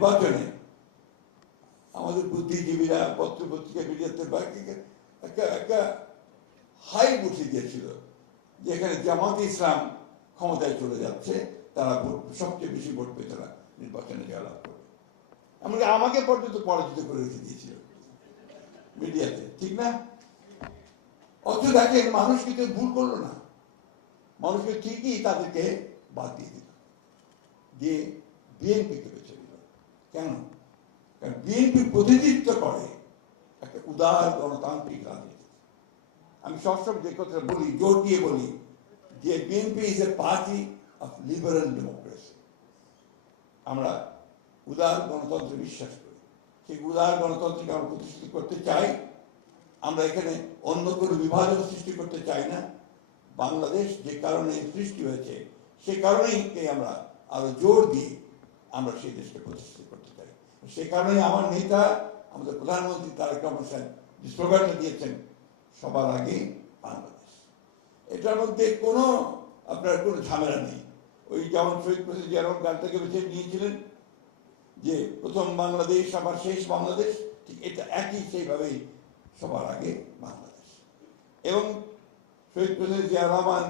নির্বাচনে আমাদের বুদ্ধিজীবীরা পত্র পত্রিকা মিডিয়াতে একটা একটা হাই উঠে গিয়েছিল, যেখানে জামাতে ইসলাম ক্ষমতায় চলে যাচ্ছে, তারা সবচেয়ে বেশি ভোট পেয়ে তারা নির্বাচনে জয়লাভ করবে। এমনকি আমাকে পর্যন্ত পরাজিত করে রেখে দিয়েছিল মিডিয়াতে, ঠিক না? অথচ দেখেন মানুষ কিন্তু ভুল করলো না, মানুষকে ঠিকই তাদেরকে বাদ দিয়ে দিল, দিয়ে বিএনপিকে বেছে দিল। কেন? কারণ বিএনপি প্রতিনিধিত্ব করে একটা উদার গণতান্ত্রিক রাজনীতি। আমি সবসময় যে কথা বলি, জোর দিয়ে বলি, যে BNP is a party of liberal democracy. আমরা উদার গণতন্ত্রে বিশ্বাস করি, সেই উদার গণতন্ত্রকে আমরা প্রতিষ্ঠিত করতে চাই। আমরা এখানে অন্য কোনো বিভাজন সৃষ্টি করতে চাই না। বাংলাদেশ যে কারণে সৃষ্টি হয়েছে, সে কারণেই আমরা আরো জোর দিয়ে আমরা সেই দেশকে প্রতিষ্ঠিত করতে চাই। সে কারণে আমার নেতা, আমাদের প্রধানমন্ত্রী তারেক রহমান সাহেব যে স্লোগানটা দিয়েছেন, সবার আগে বাংলাদেশ, এটার মধ্যে কোনো আপনার কোনো ঝামেলা নেই। ওই যেমন শহীদ প্রেসিডেন্ট জিয়া রহমান গানটাকে বেছে নিয়েছিলেন যে প্রথম বাংলাদেশ আবার শেষ বাংলাদেশ, ঠিক এটা একই সেইভাবেই সবার আগে বাংলাদেশ। এবং শহীদ প্রেসিডেন্ট জিয়া রহমান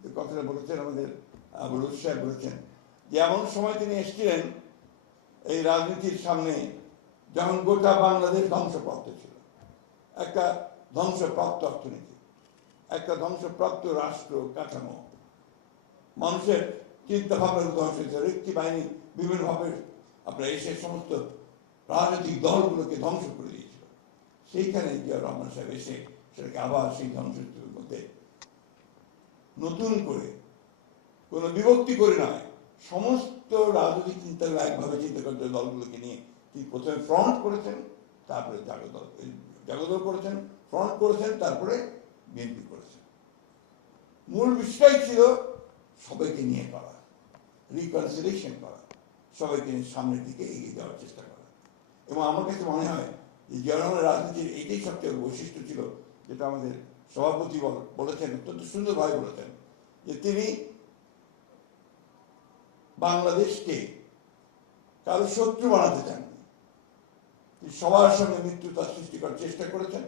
যে কথাটা বলেছেন, আমাদের বলুর সাহেব বলেছেন যে এমন সময় তিনি এসেছিলেন এই রাজনীতির সামনে যখন গোটা বাংলাদেশ ধ্বংসপ্রাপ্ত ছিল, একটা ধ্বংসপ্রাপ্ত অর্থনীতি, একটা ধ্বংসপ্রাপ্ত রাষ্ট্র কাঠামো, মানুষের চিন্তা ভাবনার ধ্বংস হয়েছে, রক্ষী বাহিনী বিভিন্নভাবে আপনার এসে সমস্ত রাজনৈতিক দলগুলোকে ধ্বংস করে দিয়েছিল। সেইখানে জিয়া রহমান সাহেব এসে সেটাকে আবার সেই ধ্বংসের মধ্যে নতুন করে কোনো বিভক্তি করে নয়, সমস্ত রাজনৈতিক চিন্তাগুলো একভাবে চিন্তা করতে দলগুলোকে নিয়ে তিনি প্রথমে ফ্রন্ট করেছেন, তারপরে জাগদল করেছেন, ফ্রন্ট করেছেন, তারপরে বিএনপি করেছেন। মূল বিষয় ছিল সবাইকে নিয়ে করা, রিকনসিলিয়েশন করা, সবাইকে নিয়ে সামনের দিকে এগিয়ে যাওয়ার চেষ্টা করা। এবং আমার কাছে মনে হয় যে জিয়া রহমানের রাজনীতির এটাই সবচেয়ে বৈশিষ্ট্য ছিল, যেটা আমাদের সভাপতি বলেছেন, অত্যন্ত সুন্দরভাবে বলেছেন, যে তিনি বাংলাদেশকে কারো শত্রু বানাতে চাননি। তিনি সবার সঙ্গে মিত্রতা সৃষ্টি করার চেষ্টা করেছেন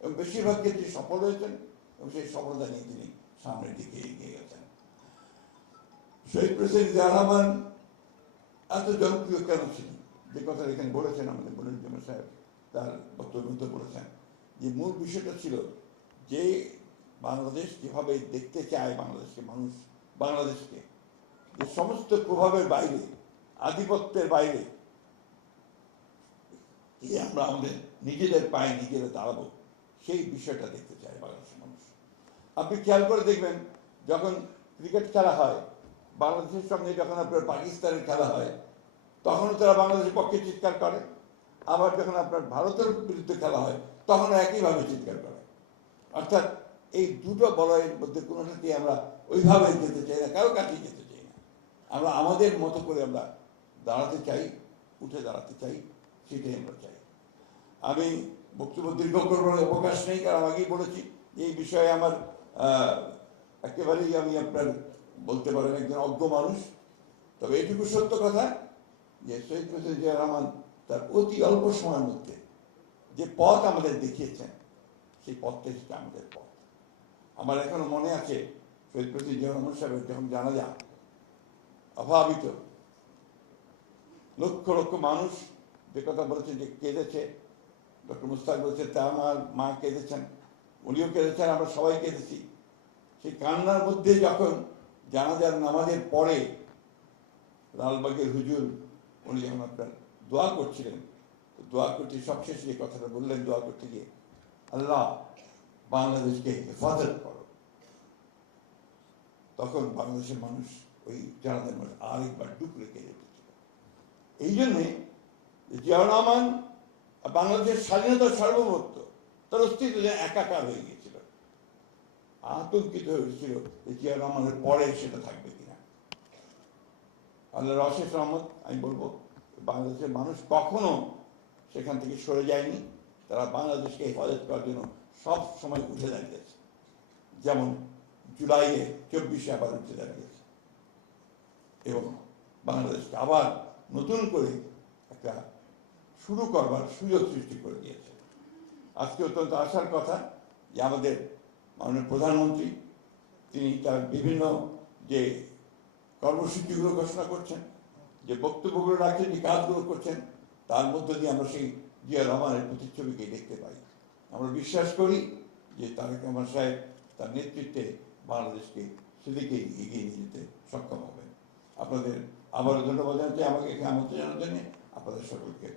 এবং বেশিরভাগ ক্ষেত্রে সফল হয়েছেন এবং সেই সফলতা নিয়ে তিনি সামনের দিকে এগিয়ে গেছেন। শহীদ প্রেসিডেন্ট জিয়া রহমান এত জনপ্রিয় কেন ছিলেন, যে কথা এখানে বলেছেন আমাদের বলুর সাহেব তার বক্তব্য বলেছেন, যে মূল বিষয়টা ছিল যে বাংলাদেশ যেভাবে দেখতে চায় বাংলাদেশকে মানুষ, বাংলাদেশকে যে সমস্ত প্রভাবের বাইরে, আধিপত্যের বাইরে আমরা আমাদের নিজেদের পায়ে নিজেরা দাঁড়াবো, সেই বিষয়টা দেখতে চায় বাংলাদেশের মানুষ। আপনি খেয়াল করে দেখবেন, যখন ক্রিকেট খেলা হয় বাংলাদেশের সঙ্গে, যখন আপনার পাকিস্তানের খেলা হয়, তখনও তারা বাংলাদেশের পক্ষে চিৎকার করে, আবার যখন আপনার ভারতের বিরুদ্ধে খেলা হয় তখন একইভাবে চিৎকার করে। অর্থাৎ এই দুটো বলয়ের মধ্যে কোনোটাতে আমরা ওইভাবে যেতে চাই না, কারো কাছেই যেতে চাই না। আমরা আমাদের মতো করে আমরা দাঁড়াতে চাই, উঠে দাঁড়াতে চাই, সেটাই আমরা চাই। আমি বক্তব্য দীর্ঘ করবার অবকাশ নেই, কারণ আগেই বলেছি এই বিষয়ে আমার একেবারেই আমি আপনার বলতে পারেন একজন অজ্ঞ মানুষ। তবে এইটুকু সত্য কথা যে শহীদ প্রেসিডেন্ট জিয়া রহমান তার অতি অল্প সময়ের মধ্যে যে পথ আমাদের দেখিয়েছেন, সেই পথটা সেটা আমাদের পথ। আমার এখনো মনে আছে শহীদ প্রেসিডেন্ট জিয়া রহমান সাহেবের যখন জানাজা, অভাবিত লক্ষ লক্ষ মানুষ যে কথা বলেছে যে কেঁদেছে, ডক্টর মুস্তাক বলেছে তা আমার মা কেঁদেছেন, উনিও কেঁদেছেন, আমরা সবাই কেঁদেছি। সেই কান্নার মধ্যে যখন জানাজার নামাজের পরে লালবাগের হুজুর উনি যখন আপনার দোয়া করছিলেন, দোয়া করতে সবশেষে যে কথাটা বললেন দোয়া করতে গিয়ে, আল্লাহ বাংলাদেশকে হেফাজত করো, তখন বাংলাদেশের মানুষ ওই জানাজার মানুষ আরেকবার ডুকরে কেঁদে উঠেছিল। এই জন্যে জিয়া রহমান বাংলাদেশের স্বাধীনতার সার্বভৌমত্ব, তার অস্তিত্ব যেন একাকার হয়ে গিয়েছিল। আতঙ্কিত হয়েছিল যে জিয়া রহমানের পরে সেটা থাকবে কিনা। আল্লাহর অশেষ রহমত, আমি বলবো বাংলাদেশের মানুষ কখনো সেখান থেকে সরে যায়নি। তারা বাংলাদেশকে হেফাজত করার জন্য সব সময় উঠে দাঁড়িয়েছে, যেমন জুলাইয়ে 24-এ আবার উঠে দাঁড়িয়েছে এবং বাংলাদেশকে আবার নতুন করে একটা শুরু করবার সুযোগ সৃষ্টি করে দিয়েছে। আজকে অত্যন্ত আশার কথা যে আমাদের মাননীয় প্রধানমন্ত্রী তিনি তার বিভিন্ন যে কর্মসূচিগুলো ঘোষণা করছেন, যে বক্তব্যগুলো রাখছেন, যে কাজগুলো করছেন, তার মধ্য দিয়ে আমরা সেই জিয়া রহমানের প্রতিচ্ছবিকে দেখতে পাই। আমরা বিশ্বাস করি যে তারেক রহমান সাহেব তার নেতৃত্বে বাংলাদেশকে সেদিকে এগিয়ে নিয়ে যেতে সক্ষম হবেন। আপনাদের আবারও ধন্যবাদ জানাচ্ছি আমাকে এখানে আমন্ত্রণ জানার জন্য। আপনাদের সকলকে